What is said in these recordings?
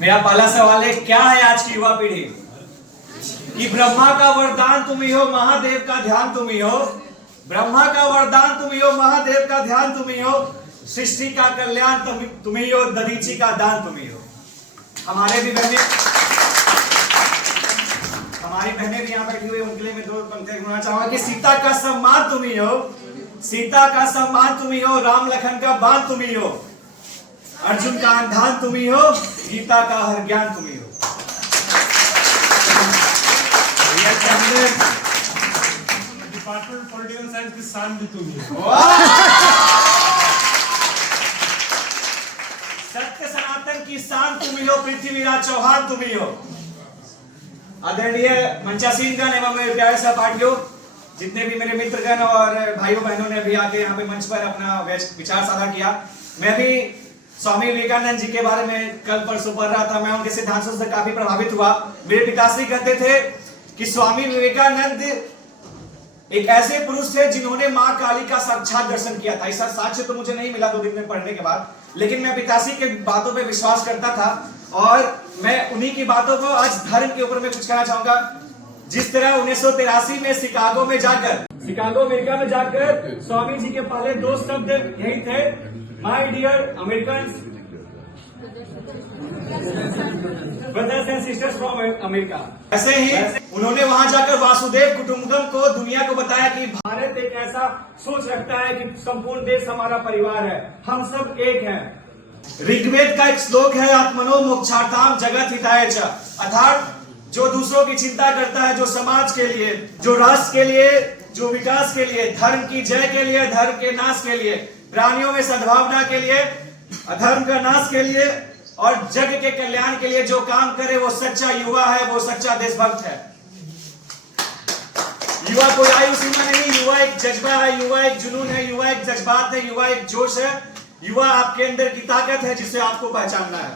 मेरा पहला सवाल है, क्या है आज की युवा पीढ़ी? कि ब्रह्मा का वरदान तुम ही हो, महादेव का ध्यान तुम ही हो। ब्रह्मा का वरदान तुम ही हो, महादेव का ध्यान तुम ही हो। सृष्टि का कल्याण तुम ही हो, दधीची का दान तुम ही हो। हमारी बहनें भी यहाँ बैठी हुई, उनके लिए मैं दो पंक्तियां गुनगुनाना चाहूंगा कि सीता का सम्मान तुम ही हो, सीता का सम्मान तुम ही हो। राम लखन का बाण तुम ही हो, अर्जुन का अंधान तुम ही हो, गीता का हर ज्ञान तुम ही हो। डिपार्टमेंट पॉलिटिकल साइंस की शान भी तुम ही हो। सत्य सनातन की शान तुम ही हो, पृथ्वीराज चौहान तुम ही हो। आदरणीय मंचासीनगण एवं मेरे प्यारे सहपाठियों, जितने भी मेरे मित्रगण और भाइयों बहनों ने भी आके यहाँ पे मंच पर अपना विचार साझा किया। मैं भी स्वामी विवेकानंद जी के बारे में कल परसों पढ़ रहा था, मैं उनके सिद्धांतों से काफी प्रभावित हुआ। मेरे पिताश्री कहते थे कि स्वामी विवेकानंद एक ऐसे पुरुष थे जिन्होंने मां काली का साक्षात दर्शन किया था। ऐसा साक्ष्य तो मुझे नहीं मिला 2 दिन में पढ़ने के बाद, लेकिन मैं पिताश्री के बातों पे विश्वास करता था और मैं उन्हीं की बातों को आज धर्म के ऊपर में कुछ कहना चाहूंगा। जिस तरह 1983 में शिकागो अमेरिका में जाकर स्वामी जी के पहले 2 शब्द यही थे, my dear American brothers and sisters from America. ऐसे ही उन्होंने वहां जाकर वासुदेव कुटुंबकम को दुनिया को बताया कि भारत एक ऐसा सोच रखता है कि संपूर्ण देश हमारा परिवार है, हम सब एक हैं। ऋग्वेद का एक श्लोक है, आत्मनो मोक्षार्थाम जगत हिताय च, अर्थात जो दूसरों की चिंता करता है, जो समाज के लिए, जो राष्ट्र के लिए, जो विकास के लिए, धर्म की जय के लिए, धर्म के नाश के लिए, प्राणियों में सद्भावना के लिए, अधर्म का नाश के लिए और जग के कल्याण के लिए जो काम करे वो सच्चा युवा है, वो सच्चा देशभक्त है। युवा कोई आयु सीमा नहीं, युवा एक जज्बा है, युवा एक जुनून है, युवा एक जज्बात है, युवा एक जोश है, युवा आपके अंदर की ताकत है जिसे आपको पहचानना है।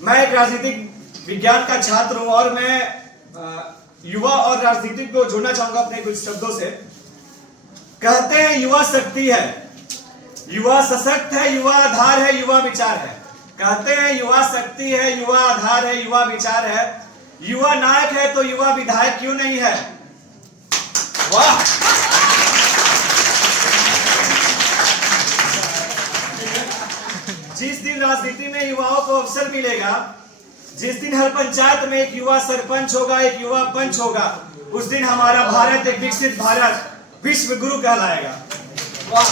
मैं एक राजनीतिक विज्ञान का छात्र हूं और मैं युवा और राजनीति को जोड़ना चाहूंगा अपने कुछ शब्दों से। कहते हैं युवा शक्ति है, युवा सशक्त है, युवा आधार है, युवा विचार है। कहते हैं युवा शक्ति है, युवा आधार है, युवा विचार है। युवा नायक है तो युवा विधायक क्यों नहीं है? वाह! जिस दिन राजनीति में युवाओं को अवसर मिलेगा, जिस दिन हर पंचायत में एक युवा सरपंच होगा, एक युवा पंच होगा, उस दिन हमारा भारत एक विकसित भारत, विश्व गुरु कहलाएगा। वाह!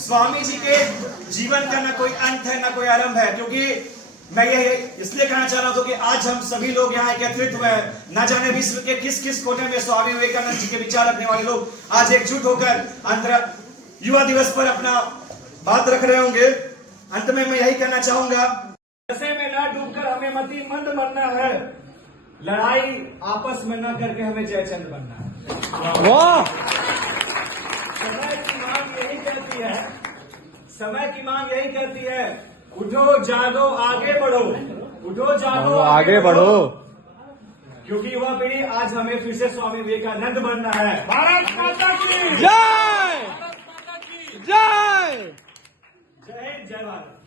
स्वामी जी के जीवन का ना कोई अंत है ना कोई आरंभ है, क्योंकि मैं ये इसलिए कहना चाह रहा हूं कि आज हम सभी लोग यहाँ एकत्रित हुए हैं। न जाने विश्व के किस किस कोने में स्वामी विवेकानंद जी के विचार रखने वाले लोग आज एकजुट होकर युवा दिवस पर अपना बात रख रहे होंगे। अंत में मैं यही कहना चाहूंगा, नशे में न डूबकर हमें मति मंद बनना है, लड़ाई आपस में न करके हमें जयचंद बनना है। वाह! समय की मांग यही कहती है, समय की मांग यही कहती है, उठो जागो आगे बढ़ो, उठो जागो आगे बढ़ो, क्योंकि युवा पीढ़ी आज हमें फिर से स्वामी विवेकानंद बनना है। भारत माता की जय! जय! जय हिंद, जय भारत।